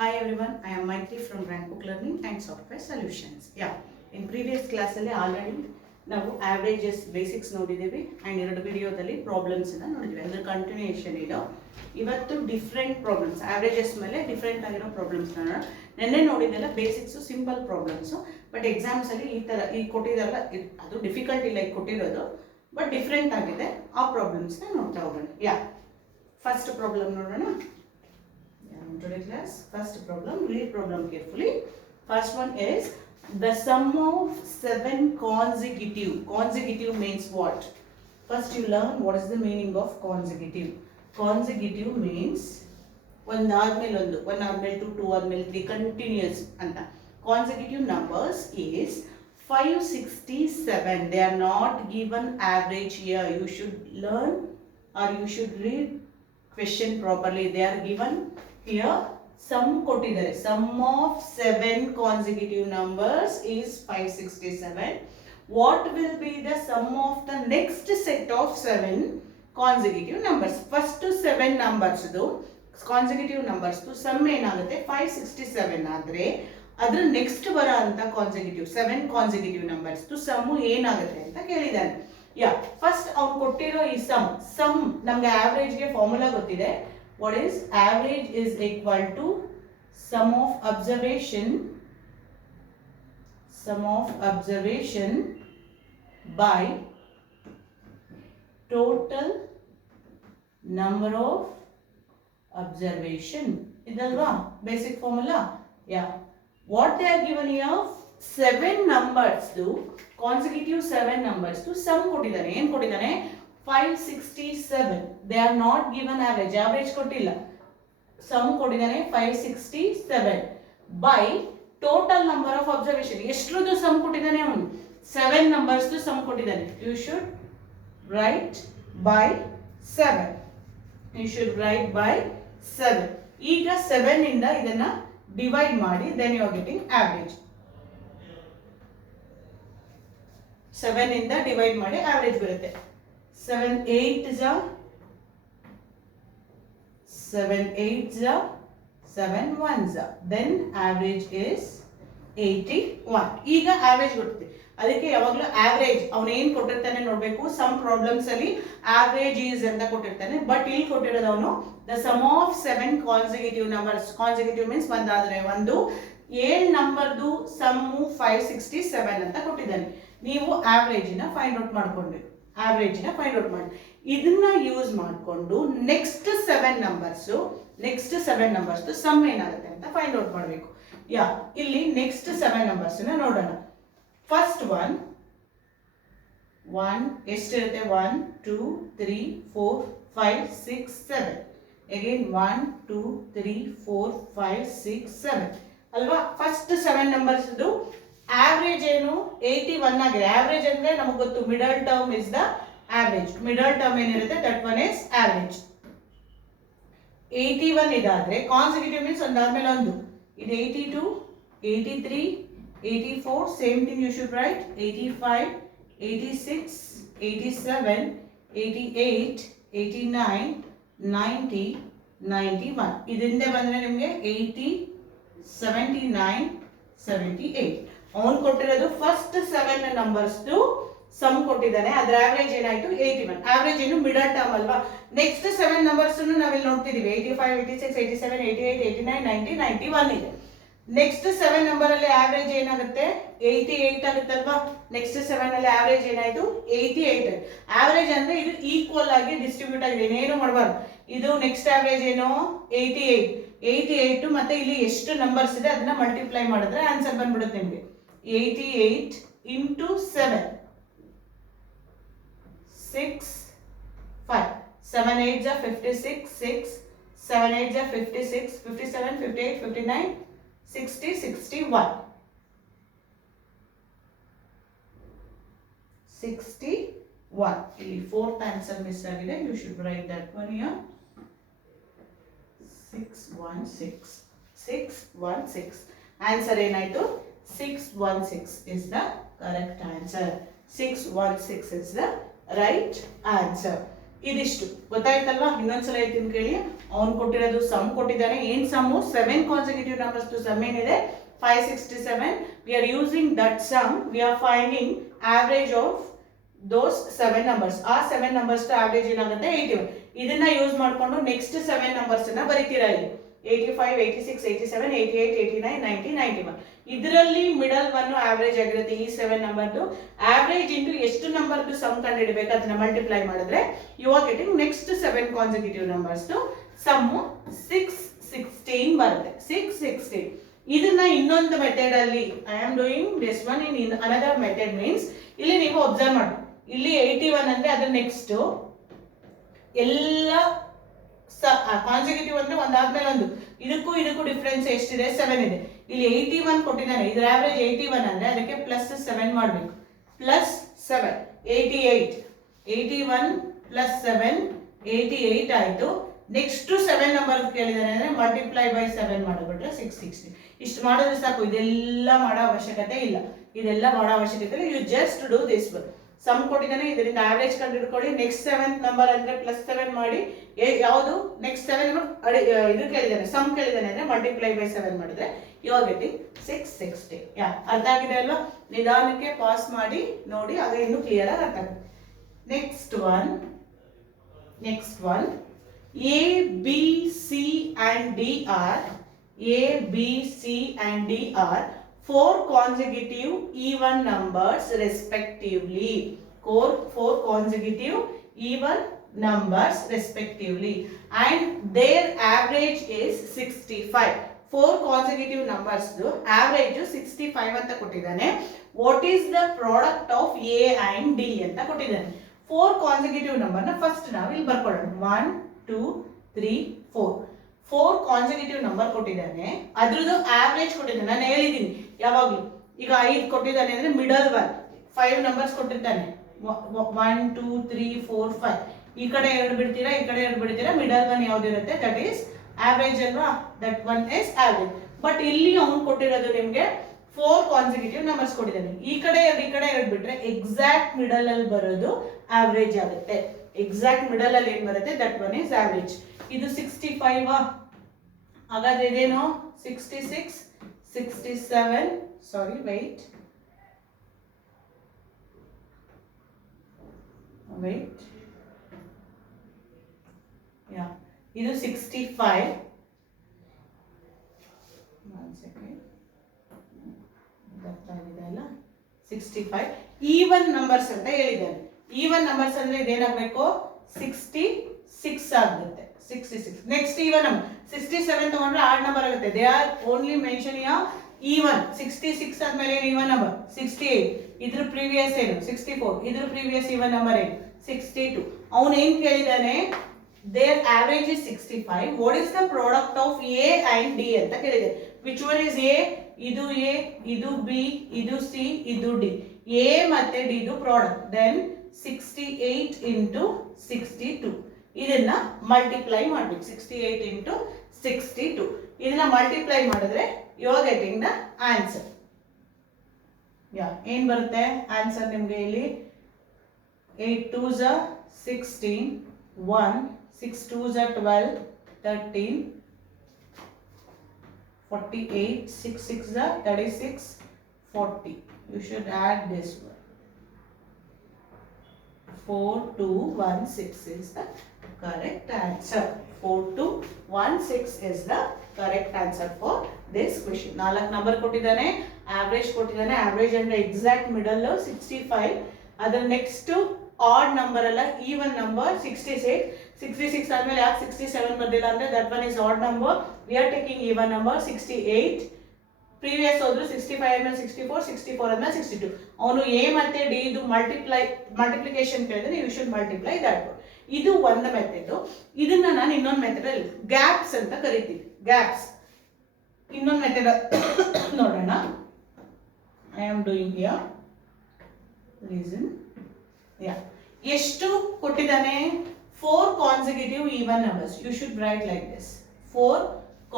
Hi everyone, I am Maitri from Rank Book Learning and Software Solutions. Yeah, in previous class already ನಾವು averages basics ನೋಡಿದ್ದೀವಿ and ಎರಡು ವಿಡಿಯೋದಲ್ಲಿ problems ಅನ್ನು ನೋಡಿದ್ವಿ. ಅದರ ಕಂಟಿನ್ಯೂಯೇಷನ್ ಇದು. ಇವತ್ತು ಡಿಫರೆಂಟ್ ಪ್ರಾಬ್ಲಮ್ಸ್ averages ಮೇಲೆ ಡಿಫರೆಂಟ್ ಆಗಿರೋ ಪ್ರಾಬ್ಲಮ್ಸ್ ನೋಡೋಣ. ನೆನ್ನೆ ನೋಡಿದ್ದೆಲ್ಲ basics simple problems, but exams ಅಲ್ಲಿ ಈ ಕೊಟ್ಟಿದಾರಲ್ಲ ಅದು ಡಿಫಿಕಲ್ಟ್ ಇಲ್ಲ ಈಗ ಕೊಟ್ಟಿರೋದು, ಬಟ್ ಡಿಫರೆಂಟ್ ಆಗಿದೆ. ಆ ಪ್ರಾಬ್ಲಮ್ಸ್ ನ ನೋಡ್ತಾ ಹೋಗೋಣ. ಯಾ, ಫಸ್ಟ್ ಪ್ರಾಬ್ಲಮ್ ನೋಡೋಣ. Today's class, first problem, read problem carefully. First one is the sum of 7 consecutive. Consecutive means what? First you learn what is the meaning of consecutive. Consecutive means one ಆದ್ಮೇಲೆ ಒಂದು, one ಆದ್ಮೇಲೆ two ಆದ್ಮೇಲೆ three, continuous ಅಂತ. Consecutive numbers is 567. They are not given average here. You should learn or you should read question properly. They are given here sum ಕೊಟ್ಟಿದ್ದಾರೆ. Sum of 7 consecutive numbers is 567. What will be the sum of the next set of 7 consecutive numbers? First 7 numbers consecutive numbers sum ಏನಾಗುತ್ತೆ 567 ಆದ್ರೆ ಅದರ next ಬರೋ ಅಂತ consecutive 7 consecutive numbers sum ಏನಾಗುತ್ತೆ ಅಂತ ಕೇಳಿದಾನೆ. ಯಾ, first ಅವ್ನು ಕೊಟ್ಟಿರೋ ಈ ಸಮ್ ನಮ್ಗೆ ಆವರೇಜ್ ಗೆ ಫಾರ್ಮುಲಾ ಗೊತ್ತಿದೆ. What is average is equal to sum of observation by total number of observation. Idalva basic formula. Yeah, what they are given here, 7 numbers to consecutive 7 numbers to sum ಕೊಟ್ಟಿದ್ದಾನೆ. ಏನು ಕೊಟ್ಟಿದ್ದಾನೆ? 567. They are not given average. Average ಕೊಟ್ಟಿಲ್ಲ, sum ಕೊಟ್ಟಿದ್ದಾನೆ 567 by total number of observation. ಎಷ್ಟರದ್ದು sum ಕೊಟ್ಟಿದ್ದಾನೆ ಅವನು? 7 numbers ದು sum ಕೊಟ್ಟಿದ್ದಾನೆ. You should write by 7. You should write by 7. ಈಗ 7 ಇಂದ ಇದನ್ನ ಡಿವೈಡ್ ಮಾಡಿ, then you are getting average. 7 ಇಂದ ಡಿವೈಡ್ ಮಾಡಿ average ಬರುತ್ತೆ. 7 8s are 7 8s are 7 1s are, then average is 81. ಈಗ average ಗೊತ್ತಿದೆ, ಅದಕ್ಕೆ ಯಾವಾಗಲೂ average ಅವನು ಏನು ಕೊಟ್ಟಿರ್ತಾನೆ ನೋಡಬೇಕು. ಸಮ್ ಪ್ರಾಬ್ಲಮ್ಸ್ ಅಲ್ಲಿ average is ಅಂತ ಕೊಟ್ಟಿರ್ತಾನೆ, ಬಟ್ ಇಲ್ಲಿ ಕೊಟ್ಟಿರೋದು ಅವನು the sum of 7 consecutive numbers. consecutive means ಒಂದಾದ್ರೆ ಒಂದು, 7 ನಂಬರ್ದು ಸಮ್ 567 ಅಂತ ಕೊಟ್ಟಿದ್ದಾನೆ. ನೀವು average ನ ಫೈಂಡ್ ಔಟ್ ಮಾಡ್ಕೊಳ್ಬೇಕು. average ನ ಫೈಂಡ್ ಔಟ್ ಮಾಡಿ ಇದನ್ನ ಯೂಸ್ ಮಾಡಿಕೊಂಡು ನೆಕ್ಸ್ಟ್ 7 ನಂಬರ್ಸ್ ಸಮ್ ಏನಾಗುತ್ತೆ ಅಂತ ಫೈಂಡ್ ಔಟ್ ಮಾಡಬೇಕು. ಯಾ, ಇಲ್ಲಿ ನೆಕ್ಸ್ಟ್ 7 ನಂಬರ್ಸ್ ನ ನೋಡೋಣ. ಫಸ್ಟ್ ಒನ್ ಎಷ್ಟಿರುತ್ತೆ? 1 2 3 4 5 6 7. ಅಗೇನ್ 1 2 3 4 5 6 7 ಅಲ್ವಾ? ಫಸ್ಟ್ 7 ನಂಬರ್ಸ್ ಆವರೇಜ್ ಏನು? 81 ಆಗಿದೆ. ಆವರೇಜ್ ಅಂದ್ರೆ ನಮಗೆ ಗೊತ್ತು, middle term is the average. Middle term ಏನಿರುತ್ತೆ ದಟ್ ಒನ್ ಇಸ್ ಆವರೇಜ್. 81 ಇದಾದ್ರೆ ಕಾನ್ಸಿಕ್ಯೂಟಿವ್ ಮೀನ್ಸ್ ಒಂದಾದ್ಮೇಲೆ ಒಂದು. ಇದು 82 83 84, same thing you should write 85 86 87 88 89 90 91. ಇದರಿಂದ ಬಂದ್ರೆ ನಿಮಗೆ 80 79 78. ಅವನು ಕೊಟ್ಟಿರೋದು ಫಸ್ಟ್ 7 ನಂಬರ್ಸ್ ಸಮ್ ಕೊಟ್ಟಿದ್ದಾನೆ. ಅದರ ಆವರೇಜ್ ಏನಾಯ್ತು? 81. ಆವರೇಜ್ ಏನು? ಮಿಡಲ್ ಟರ್ಮ್ ಅಲ್ವಾ? ನೆಕ್ಸ್ಟ್ 7 ನಂಬರ್ಸ್ ನಾವಿಲ್ಲಿ ನೋಡ್ತಿದೀವಿ. 85 86 87 88 89 90 91 ಇದೆ. ನೆಕ್ಸ್ಟ್ 7 ನಂಬರ್ ಅಲ್ಲಿ ಆವರೇಜ್ ಏನಾಗುತ್ತೆ? 88 ಆಗುತ್ತಲ್ವಾ? ನೆಕ್ಸ್ಟ್ 7 ಅಲ್ಲಿ ಆವರೇಜ್ ಏನಾಯ್ತು? 88. ಆವರೇಜ್ ಅಂದ್ರೆ ಇದು ಈಕ್ವಲ್ ಆಗಿ ಡಿಸ್ಟ್ರಿಬ್ಯೂಟ್ ಆಗಿದೆ, ಏನು ಮಾಡಬಾರ್ದು. ಇದು ನೆಕ್ಸ್ಟ್ ಆವರೇಜ್ ಏನು? 88 ಮತ್ತೆ ಇಲ್ಲಿ ಎಷ್ಟು ನಂಬರ್ಸ್ ಇದೆ ಅದನ್ನ ಮಲ್ಟಿಪ್ಲೈ ಮಾಡಿದ್ರೆ ಆನ್ಸರ್ ಬಂದ್ಬಿಡುತ್ತೆ ನಿಮಗೆ. 88 into 7 6 5 7 8s are 56 6 7 8s are 56 57 58 59 60 61 61. ಇಲ್ಲಿ ಫೋರ್ತ್ ಆನ್ಸರ್ ಮಿಸ್ ಆಗಿದೆ. You should write that one here. 616 answer ಏನಾಯ್ತು? 616 is the correct answer. 616 is the right answer. ಇದಿಷ್ಟು ಗೊತ್ತಾಯ್ತಲ್ವಾ? ಇನ್ನೊಂದ್ಸಲ ಹೇಳ್ತೀನಿ ಕೇಳಿ. ಅವ್ನು ಕೊಟ್ಟಿರೋದು ಸಮ್ ಕೊಟ್ಟಿದ್ದಾನೆ. ಏನ್ ಸಮ್ಮು? 7 ಕಾನ್ಸಿಕ್ಯೂಟಿವ್ ನಂಬರ್ಸ್ ಸಮ್ ಏನಿದೆ 567. We are using that sum. We are finding average of those 7 numbers. ಆ 7 ನಂಬರ್ಸ್ ಆವರೇಜ್ ಏನಾಗುತ್ತೆ 81. ಇದನ್ನ ಯೂಸ್ ಮಾಡ್ಕೊಂಡು ನೆಕ್ಸ್ಟ್ 7 ನಂಬರ್ಸ್ ಅನ್ನ ಬರೀತೀರಾ ಇಲ್ಲಿ. 85, 86, 87, 88, 89, 90, 91. ಇದರಲ್ಲಿ ಮಿಡಲ್ ಒನ್ ಆವರೇಜ್ ಆಗಿರುತ್ತೆ ಈ 7 ನಂಬರ್ದು. ಆವರೇಜ್ ಇಂಟು ಎಷ್ಟು ನಂಬರ್ದು ಸಮ್ ಕಂಡುಹಿಡಬೇಕು ಅದನ್ನ ಮಲ್ಟಿಪ್ಲೈ ಮಾಡಿದ್ರೆ you are getting next 7 consecutive numbers sum 616 ಬರುತ್ತೆ. 616. ಇದನ್ನ ಇನ್ನೊಂದು ಮೆಥಡ್ ಅಲ್ಲಿ I am doing this one in another method. Means ಇಲ್ಲಿ ನೀವು ಅಬ್ಸರ್ವ್ ಮಾಡಿ, ಇಲ್ಲಿ 81 ಅಂದ್ರೆ ಅದ್ರ ನೆಕ್ಸ್ಟ್ ಎಲ್ಲ ಕಾನ್ಸಿಕ್ಯೂಟಿವ್ ಅಂದ್ರೆ ಒಂದಾದ್ಮೇಲೆ ಒಂದು. ಇದಕ್ಕೂ ಡಿಫ್ರೆನ್ಸ್ ಎಷ್ಟಿದೆ? 7 ಇದೆ. ಇಲ್ಲಿ 81 ಕೊಟ್ಟಿದ್ದಾನೆ. ಇದರ ಆವರೇಜ್ 81 ಅಂದ್ರೆ ಅದಕ್ಕೆ ಪ್ಲಸ್ 7 ಮಾಡಬೇಕು. ಪ್ಲಸ್ 7 88. 81 ಪ್ಲಸ್ 7 88 ಆಯ್ತು. ನೆಕ್ಸ್ಟ್ 7 ನಂಬರ್ ಕೇಳಿದಾನೆ ಅಂದ್ರೆ ಮಲ್ಟಿಪ್ಲೈ ಬೈ 7 ಮಾಡಿಬಿಟ್ರೆ 660. ಇಷ್ಟು ಮಾಡಿದ್ರೆ ಸಾಕು. ಇದೆಲ್ಲ ಮಾಡೋ ಅವಶ್ಯಕತೆ ಇಲ್ಲ. You just do this one. Sum ಕೊಟ್ಟಿದ್ದಾನೆ, ಇದರಿಂದ ಆವರೇಜ್ ಕಂಡು ಹಿಡ್ಕೊಳ್ಳಿ. ನೆಕ್ಸ್ಟ್ 7th ನಂಬರ್ ಅಂದ್ರೆ ಪ್ಲಸ್ 7 ಮಾಡಿ ಯಾವುದು ನೆಕ್ಸ್ಟ್ 7 ಇದು ಕೇಳಿದಾನೆ, ಸಮ್ ಕೇಳಿದಾನೆ ಅಂದ್ರೆ ಮಲ್ಟಿಪ್ಲೈ ಬೈ 7 ಮಾಡಿದ್ರೆ ಯು ಆರ್ ಗೆಟಿಂಗ್ 660. ಅರ್ಥ ಆಗಿದೆ ಅಲ್ವಾ? ನಿಧಾನಕ್ಕೆ ಪಾಸ್ ಮಾಡಿ ನೋಡಿ, ಆಗ ಇನ್ನೂ ಕ್ಲಿಯರ್ ಆಗಿ ಅರ್ಥ ಆಗುತ್ತೆ. Next one A, B, C and D are 4 consecutive even numbers respectively. 4 consecutive even numbers respectively, and their average is 65. 4 consecutive numbers average 65 ಅಂತ ಕೊಟ್ಟಿದ್ದಾನೆ. What is the product of A and D ಅಂತ ಕೊಟ್ಟಿದ್ದಾನೆ. 4 consecutive number ನ first ನಾವು ಇಲ್ಲಿ ಬರ್ಕೊಳ್ಳೋಣ. 1 2 3 4 consecutive number ಕೊಟ್ಟಿದ್ದಾನೆ. ಅದ್ರದ್ದು average ಕೊಟ್ಟಿದ್ದಾನೆ. ನಾನು ಹೇಳಿದ್ದೀನಿ ಯಾವಾಗಲೂ, ಈಗ 5 ಕೊಟ್ಟಿದ್ದಾನೆ ಅಂದ್ರೆ ಮಿಡಲ್ ಒನ್ 5 ನಂಬರ್ಸ್ ಕೊಟ್ಟಿರ್ತಾನೆ. 1 2 3 4 5. ಈ ಕಡೆ 2 ಬಿಡ್ತೀರಾ, ಈ ಕಡೆ 2 ಬಿಡ್ತೀರಾ. ಮಿಡಲ್ ಒನ್ ಯಾವ್ದಿರುತ್ತೆ ದಟ್ ಈಸ್ ಆವರೇಜ್ ಅಲ್ವಾ? That one is average. But ಇಲ್ಲಿ ಅವನು ಕೊಟ್ಟಿರೋದು ನಿಮ್ಗೆ 4 ಕಾನ್ಸಿಕ್ಯೂಟಿವ್ ನಂಬರ್ಸ್ ಕೊಟ್ಟಿದ್ದಾನೆ. ಈ ಕಡೆ 2 ಬಿಟ್ರೆ ಎಕ್ಸಾಕ್ಟ್ ಮಿಡಲ್ ಅಲ್ಲಿ ಬರೋದು ಆವರೇಜ್ ಆಗುತ್ತೆ. ಎಕ್ಸಾಕ್ಟ್ ಮಿಡಲ್ ಅಲ್ಲಿ ಏನ್ ಬರುತ್ತೆ ದಟ್ ಒನ್ ಇಸ್ ಆವರೇಜ್. ಇದು 65. ಹಾಗಾದ್ರೆ ಇದೇನು 66 67. ಸಾರಿ ವೆಯ್ಟ್ ಇದು 65. ಗೊತ್ತಾಗಿದೆ ಅಲ್ಲ? 65 ಈವನ್ ನಂಬರ್ಸ್ ಅಂತ ಹೇಳಿದ್ದಾನೆ. ಈವನ್ ನಂಬರ್ಸ್ ಅಂದ್ರೆ ಇದೇನಾಗಬೇಕು 66 ಆಗುತ್ತೆ. 66. ನೆಕ್ಸ್ಟ್ ಈವನ್ ನಂಬರ್ 67 ತಗೊಂಡ್ರೆ ಆಡ್ ನಂಬರ್ ಆಗುತ್ತೆ. They are only mention even. 66 ಆದ್ಮೇಲೆ ಈವನ್ ನಂಬರ್ 68. ಇದ್ರ ಪ್ರೀವಿಯಸ್ ಏನು 64. ಇದ್ರ ಪ್ರೀವಿಯಸ್ ಈವನ್ ನಂಬರ್ ಏನು 62. ಅವನು ಏನ್ ಕೇಳಿದಾನೆ? Their average is 65. What is the product of A and D ಅಂತ ಕೇಳಿದೆ. Which one is A? ಇದು ಎ, ಇದು ಬಿ, ಇದು ಸಿ, ಇದು ಡಿ. ಎ ಮತ್ತೆ ಡಿ ಇದು ಪ್ರಾಡಕ್ಟ್. Then 68 into 62. ಇದನ್ನ ಮಲ್ಟಿಪ್ಲೈ ಮಾಡಬೇಕು. 68 into 62. ಇದನ್ನ ಮಲ್ಟಿಪ್ಲೈ ಮಾಡಿದ್ರೆ you are getting the answer. ಏನ್ ಬರುತ್ತೆ ಆನ್ಸರ್ ನಿಮ್ಗೆ ಇಲ್ಲಿ? 8 2s are 16, 1 6 2s are 12, 13, 48, 6 6s are 36, 40. You should add this one. 4216 is the correct answer. 4216 is the correct answer for this question. 4 number ಕೊಟ್ಟಿದ್ದಾನೆ, average ಕೊಟ್ಟಿದ್ದಾನೆ. Average ಅಂದ್ರೆ exact middle 65. ಅದರ next odd number ಅಲ್ಲ, even number 66. 66 ಆದ್ಮೇಲೆ ಯಾಕೆ 67 ಬರ್ದಿಲ್ಲ ಅಂದ್ರೆ that one is odd number. We are taking even number 68. Previous ಹೋದ್ರು 65 ಆದ್ಮೇಲೆ 64, 64 ಆದ್ಮೇಲೆ 62. ಅವನು ಎ ಮತ್ತೆ ಡಿ ಇದು ಮಲ್ಟಿಪ್ಲಿಕೇಶನ್ ಕೇಳಿದ್ರೆ ಯು ಶುಡ್ ಮಲ್ಟಿಪ್ಲೈ ದಟ್. ಇದು ಒಂದು ಮೆಥಡ್. ಇದನ್ನ ನಾನು ಇನ್ನೊಂದು ಮೆಥಡ್ ಅಲ್ಲಿ ಗ್ಯಾಪ್ಸ್ ಅಂತ ಕರಿತೀವಿ. ಗ್ಯಾಪ್ಸ್ ಇನ್ನೊಂದು ಮೆಥಡ್ ನೋಡೋಣ. I am doing here. Reason ಎಷ್ಟು ಕೊಟ್ಟಿದ್ದಾನೆ? 4 consecutive even numbers. You should write like this. 4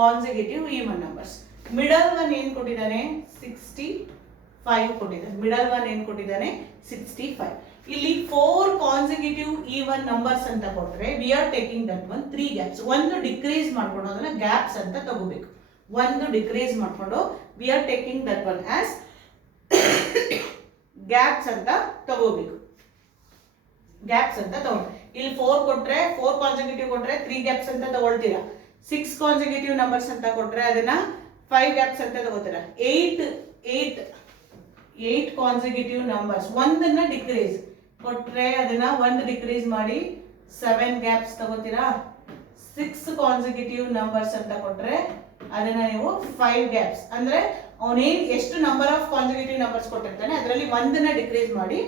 consecutive even numbers. Middle one ಏನ್ ಕೊಟ್ಟಿದ್ದಾನೆ? 65 ಕೊಟ್ಟಿದ್ದಾನೆ. ಮಿಡಲ್ ಒನ್ ಏನ್ ಕೊಟ್ಟಿದ್ದಾನೆ? 65. ಇಲ್ಲಿ 4 ಕಾನ್ಸಿಕ್ಯೂಟಿವ್ ಈವನ್ ನಂಬರ್ಸ್ ಅಂತ ಕೊಟ್ರೆ we are taking that one 3 gaps. ಒಂದು ಡಿಕ್ರೀಸ್ ಮಾಡ್ಕೊಂಡು ಅದನ್ನ ಗ್ಯಾಪ್ಸ್ ಅಂತ ತಗೋಬೇಕು. ಒಂದು ಡಿಕ್ರೀಸ್ ಮಾಡ್ಕೊಂಡು we are taking that one as gaps ಅಂತ ತಗೋಬೇಕು. ಗ್ಯಾಪ್ಸ್ ಅಂತ ತಗೊಂಡು ಇಲ್ಲಿ 4 ಕೊಟ್ರೆ 4 ಕಾನ್ಸಿಕ್ಯೂಟಿವ್ ಕೊಟ್ರೆ 3 ಗ್ಯಾಪ್ಸ್ ಅಂತ ತಗೊಳ್ತೀರಾ. 6 ಕಾನ್ಸಿಕ್ಯೂಟಿವ್ ನಂಬರ್ಸ್ ಅಂತ ಕೊಟ್ರೆ ಅದನ್ನ 5 ಗ್ಯಾಪ್ಸ್ ಅಂತ ತಗೋತೀರಾ. 8 ಕಾನ್ಸಿಕ್ಯೂಟಿವ್ ನಂಬರ್ಸ್ ಒಂದನ್ನ ಡಿಕ್ರೀಸ್ ಕೊಟ್ರೆ ಅದನ್ನ ಒಂದು ಡಿಕ್ರೀಸ್ ಮಾಡಿ 7 ಗ್ಯಾಪ್ಸ್ ತಗೋತೀರಾ. 6 ಕಾನ್ಸಿಕ್ಯೂಟಿವ್ ನಂಬರ್ಸ್ ಅಂತ ಕೊಟ್ರೆ ಅದನ್ನ ನೀವು 5 ಗ್ಯಾಪ್ಸ್ ಅಂದ್ರೆ ಅವನೇನ್ ಎಷ್ಟು ನಂಬರ್ ಆಫ್ ಕಾನ್ಸಿಕ್ಯೂಟಿವ್ ನಂಬರ್ಸ್ ಕೊಟ್ಟಿರ್ತಾನೆ ಅದರಲ್ಲಿ ಒಂದನ್ನ ಡಿಕ್ರೀಸ್ ಮಾಡಿ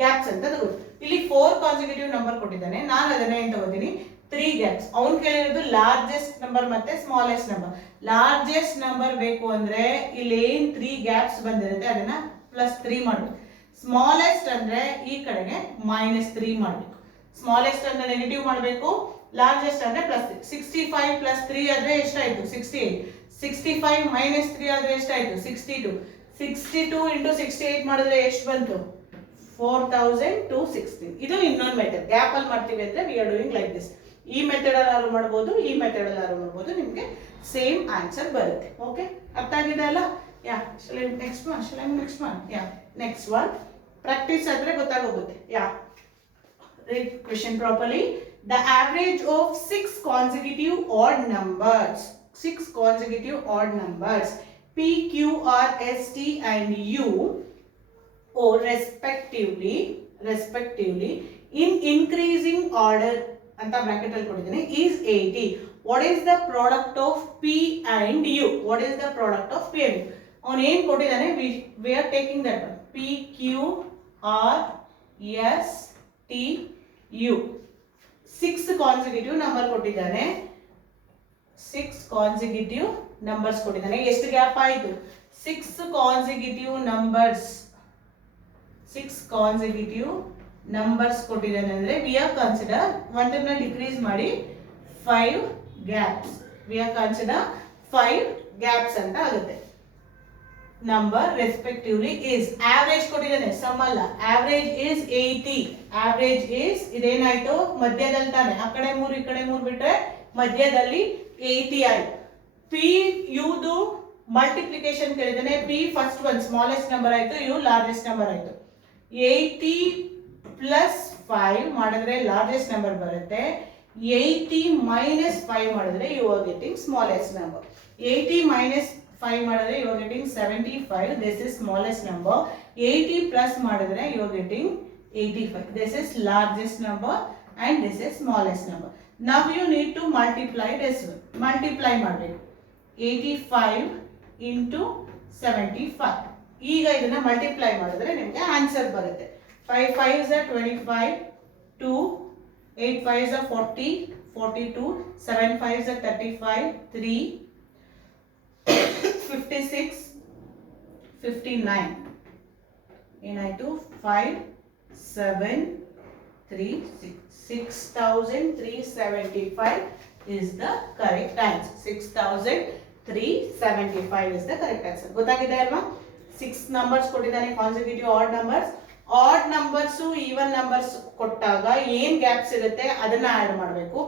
ಗ್ಯಾಪ್ಸ್ ಅಂತ ತಗೋದು. ಇಲ್ಲಿ 4 ಕಾನ್ಸಿಕ್ಯೂಟಿವ್ ನಂಬರ್ ಕೊಟ್ಟಿದ್ದಾನೆ, ನಾನು ಅದನ್ನ ಏನ್ ತಗೋತೀನಿ 3 ಗ್ಯಾಪ್ಸ್. ಅವ್ನು ಕೇಳಿರೋದು ಲಾರ್ಜೆಸ್ಟ್ ನಂಬರ್ ಮತ್ತೆ ಸ್ಮಾಲೆಸ್ಟ್ ನಂಬರ್. ಲಾರ್ಜೆಸ್ಟ್ ನಂಬರ್ ಬೇಕು ಅಂದ್ರೆ ಇಲ್ಲಿ ಏನ್ 3 ಗ್ಯಾಪ್ಸ್ ಬಂದಿರುತ್ತೆ ಅದನ್ನ +3 ಮಾಡಬೇಕು. ಸ್ಮಾಲೆಸ್ಟ್ ಅಂದ್ರೆ ಈ ಕಡೆಗೆ -3 ಮಾಡಬೇಕು. ಸ್ಮಾಲೆಸ್ಟ್ ಅಂದ್ರೆ ನೆಗೆಟಿವ್ ಮಾಡಬೇಕು, ಲಾರ್ಜೆಸ್ಟ್ ಅಂದ್ರೆ +3. 65 +3 ಆದ್ರೆ ಎಷ್ಟಾಯ್ತು 68. 65 -3 ಆದ್ರೆ ಎಷ್ಟಾಯ್ತು 62. 62 × 68 ಮಾಡಿದ್ರೆ ಎಷ್ಟು ಬಂತು 4216. ಇದು ಇನ್ನೊಂದು ಮೆಥಡ್. ಗ್ಯಾಪ್ ಅಲ್ಲಿ ಮಾಡ್ತೀವಿ ಅಂದ್ರೆ we are doing like this. ಈ ಮೆಥಡ್ ಅಲ್ಲಿ ಮಾಡಬಹುದು, ಈ ಮೆಥಡ್ ಅಲ್ಲಿ ಮಾಡಬಹುದು, ನಿಮಗೆ ಸೇಮ್ ಆನ್ಸರ್ ಬರುತ್ತೆ. ಓಕೆ, ಅರ್ಥ ಆಗಿದೆ ಅಲ್ಲ? Yeah next one next one practice ಆದ್ರೆ ಗೊತ್ತಾಗೋಗುತ್ತೆ. ಯಾ read question properly. The average of 6 consecutive odd numbers, 6 consecutive odd numbers P, Q, R, S, T and U O respectively in increasing order anta bracket alli kodidane is 80. What is the product of P and U? What is the product of P and U? On ಏನು ಕೊಟ್ಟಿದ್ದಾನೆ we are taking that one. P, Q, R, S, T, U. 6 consecutive number ಕೊಟ್ಟಿದ್ದಾನೆ. 6 consecutive numbers ಕೊಟ್ಟಿದ್ದಾನೆ. ಎಷ್ಟು gap ಆಯಿತು 6 consecutive numbers. 6 consecutive numbers ಕೊಟ್ಟಿದ್ದಾನೆ ಅಂದ್ರೆ we have consider ಒಂದನ್ನ decrease ಮಾಡಿ 5 gaps. We have consider 5 gaps ಅಂತ ಆಗುತ್ತೆ. Number respectively is average ಕೊಟ್ಟಿದ್ದಾನೆ, ಸಮ್ ಅಲ್ಲ. average is 80. average is ಇದೇನಾಯ್ತು ಮಧ್ಯದಲ್ಲಿ ತಾನೆ, ಆ ಕಡೆ 3 ಈ ಕಡೆ 3 ಬಿಟ್ರೆ ಮಧ್ಯದಲ್ಲಿ 80 ಆಯ್ತು. P ಯುದು ಮಲ್ಟಿಪ್ಲಿಕೇಶನ್ ಕೇಳಿದ್ದಾನೆ. P first one smallest number ಆಯ್ತು, ಯು ಲಾರ್ಜೆಸ್ಟ್ ನಂಬರ್ ಆಯ್ತು. 80 + 5 ಮಾಡಿದ್ರೆ ಲಾರ್ಜೆಸ್ಟ್ ನಂಬರ್ ಬರುತ್ತೆ. 80 - 5 ಮಾಡಿದ್ರೆ you are getting smallest number. 80 - 5 ಮಾಡಿದ್ರೆ you are getting 75. This is smallest number. 80 plus ಮಾಡಿದ್ರೆ you are getting 85. This is largest number and this is smallest number. Now you need to multiply this one. Multiply ಮಾಡಬೇಕು. 85 × 75. ಈಗ ಇದನ್ನ multiply ಮಾಡಿದ್ರೆ ನಿಮಗೆ answer ಬರುತ್ತೆ. 5 5s are 25, 2 8 5s are 40, 42, 7 5s are 35, 3 56, 59. ಏನಾಯ್ತು 5 7 3 6. 6375 is the correct answer. 6375 is the correct answer. ಗೊತ್ತಾಗಿದೆ ಅಲ್ವಾ? 6 numbers ಕೊಟ್ಟಿದ್ದಾನೆ consecutive add numbers. Add numbers even numbers ಕೊಟ್ಟಾಗ ಏನ್ ಗ್ಯಾಪ್ಸ್ ಇರುತ್ತೆ ಅದನ್ನ ಆಡ್ ಮಾಡಬೇಕು.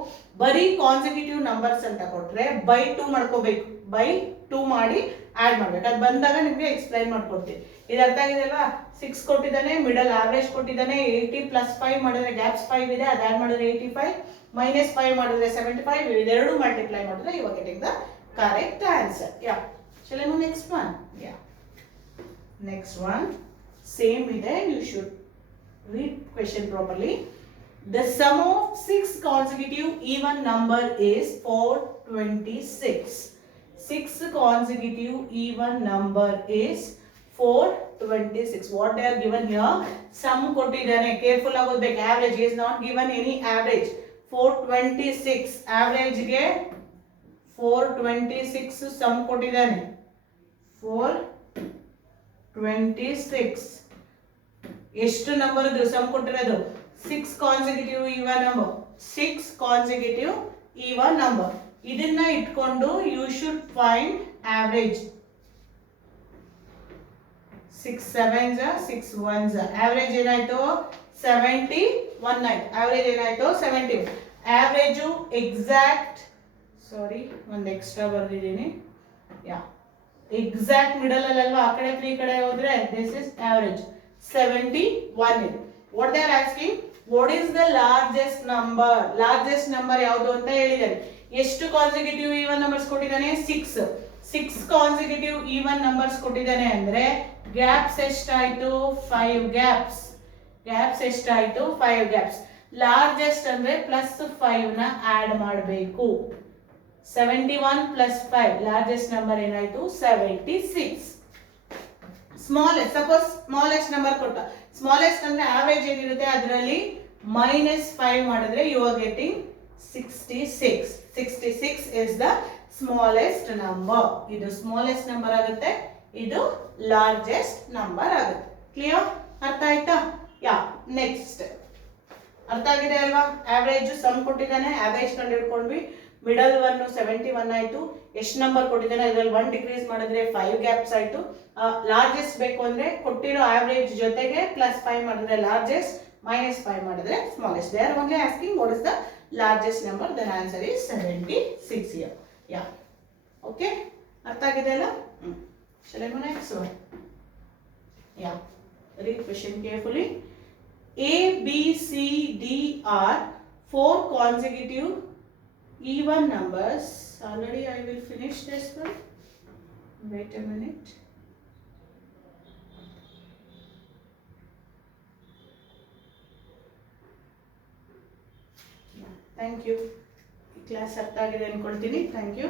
ಬರೀ ಕಾನ್ಸಿಕ್ಯೂಟಿವ್ ನಂಬರ್ಸ್ ಅಂತ ಕೊಟ್ರೆ ಬೈ 2 ಮಾಡ್ಕೋಬೇಕು. ಬೈ 2 ಮಾಡಿ ಆಡ್ ಮಾಡ್ಬೇಕು. ಅದು ಬಂದಾಗ ನಿಮಗೆ ಎಕ್ಸ್ಪ್ಲೈನ್ ಮಾಡ್ಕೊಡ್ತೀನಿ. ಇದು ಅರ್ಥ ಆಗಿದೆ ಅಲ್ವಾ? 6 ಕೊಟ್ಟಿದ್ದಾನೆ, ಮಿಡಲ್ ಆವರೇಜ್ ಕೊಟ್ಟಿದ್ದಾನೆ. 80 + 5 ಮಾಡಿದ್ರೆ ಗ್ಯಾಪ್ಸ್ 5 ಇದೆ, ಅದು ಆಡ್ ಮಾಡಿದ್ರೆ 85, -5 ಮಾಡಿದ್ರೆ 75. ಇದೆರಡು ಮಲ್ಟಿಪ್ಲೈ ಮಾಡಿದ್ರೆ you are getting the correct answer. Yeah shall I move next one? Yeah, next one same ಇದೆ. You should read question properly. The sum of 6 consecutive even number is 426. 6 consecutive even number is 426. What they are given here? Sum ಕೊಟ್ಟಿದ್ದಾನೆ. Careful ಆಗೋದ್ಬೇಕು. Average is not given any average. 426 average ಗೆ 426 sum ಕೊಟ್ಟಿದ್ದಾನೆ. 426 ಎಷ್ಟು number ಇದು some ಕೊಟ್ಟಿರೋದು? 6 consecutive even number. 6 consecutive even number. ಇದನ್ನ ಇಟ್ಕೊಂಡು you should find average. 6 7s 6 1s. average ಏನಾಯ್ತು 71 ಆಯ್ತು. ಆವ್ರೇಜ್ ಏನಾಯ್ತು 71. ಆವ್ರೇಜು ಎಕ್ಸಾಕ್ಟ್, ಸಾರಿ ಒಂದು ಎಕ್ಸ್ಟ್ರಾ ಬರ್ದಿದ್ದೀನಿ, ಯಾ ಎಕ್ಸಾಕ್ಟ್ ಮಿಡಲ್ ಅಲ್ವಾ, ಆ ಕಡೆ 3 ಕಡೆ ಹೋದ್ರೆ ದಿಸ್ ಇಸ್ ಆವರೇಜ್ 71 ಇದೆ. What they are asking, what is the largest number, largest number ಯಾವುದು ಅಂತ ಹೇಳಿದ್ದಾರೆ. ಎಷ್ಟು ಕಾನ್ಸಿಕ್ಯೂಟಿವ್ ಈವನ್ ನಂಬರ್ಸ್ ಕೊಟ್ಟಿದ್ದಾನೆ, 6 ಕಾನ್ಸಿಕ್ಯೂಟಿವ್ ಈವನ್ ನಂಬರ್ಸ್ ಕೊಟ್ಟಿದ್ದಾನೆ ಅಂದ್ರೆ ಗ್ಯಾಪ್ಸ್ ಎಷ್ಟಾಯ್ತು, 5 ಗ್ಯಾಪ್ಸ್. ಗ್ಯಾಪ್ಸ್ ಎಷ್ಟಾಯ್ತು, 5 ಗ್ಯಾಪ್ಸ್. ಲಾರ್ಜೆಸ್ಟ್ ಅಂದ್ರೆ +5 ನ ಆಡ್ ಮಾಡಬೇಕು. 71 + 5 ಲಾರ್ಜೆಸ್ಟ್ ನಂಬರ್ ಏನಾಯ್ತು 76. ಸ್ಮಾಲೆಸ್ಟ್, ಸಪೋಸ್ ಸ್ಮಾಲೆಸ್ಟ್ ನಂಬರ್ ಕೊಟ್ಟ, ಸ್ಮಾಲೆಸ್ಟ್ ಅಂದ್ರೆ ಆವರೇಜ್ ಏನಿರುತ್ತೆ ಅದರಲ್ಲಿ -5 ಮಾಡಿದ್ರೆ you are getting 66. 66 is the smallest number. ಇದು ಸ್ಮಾಲೆಸ್ಟ್ ನಂಬರ್ ಆಗುತ್ತೆ, ಇದು ಲಾರ್ಜೆಸ್ಟ್ ನಂಬರ್ ಆಗುತ್ತೆ. ಕ್ಲಿಯರ್? ಅರ್ಥ ಆಯ್ತಾ? ಯಾ ನೆಕ್ಸ್ಟ್ ಅರ್ಥ ಆಗಿದೆ ಅಲ್ವಾ? ಆವರೇಜ್ ಸಮ್ ಕೊಟ್ಟಿದ್ದಾನೆ, ಆವರೇಜ್ ಕಂಡು ಹಿಡ್ಕೊಂಡ್ವಿ. ಮಿಡಲ್ ಒನ್ 71 ಆಯ್ತು. ಎಷ್ಟು ನಂಬರ್ ಕೊಟ್ಟಿದ್ದಾನೆ ಅದರಲ್ಲಿ 1 ಡಿಕ್ರೀಸ್ ಮಾಡಿದ್ರೆ 5 ಗ್ಯಾಪ್ಸ್ ಆಯ್ತು. ಲಾರ್ಜೆಸ್ಟ್ ಬೇಕು ಅಂದ್ರೆ ಕೊಟ್ಟಿರೋ ಆವರೇಜ್ ಜೊತೆಗೆ +5 ಮಾಡಿದ್ರೆ ಲಾರ್ಜೆಸ್ಟ್, -5 ಮಾಡಿದ್ರೆ smallest. They are only asking what is the largest number, then answer is 76 here. Yeah okay, ಅರ್ಥ ಆಗಿದೆ ಅಲ್ಲ? Shall I go next one? Yeah, read question carefully. A, B, C, D are 4 consecutive even numbers. Already I will finish this one. Wait a minute. Thank you. Class ಅರ್ಥ ಆಗಿದೆ ಅನ್ಕೊಳ್ತೀನಿ. Thank you.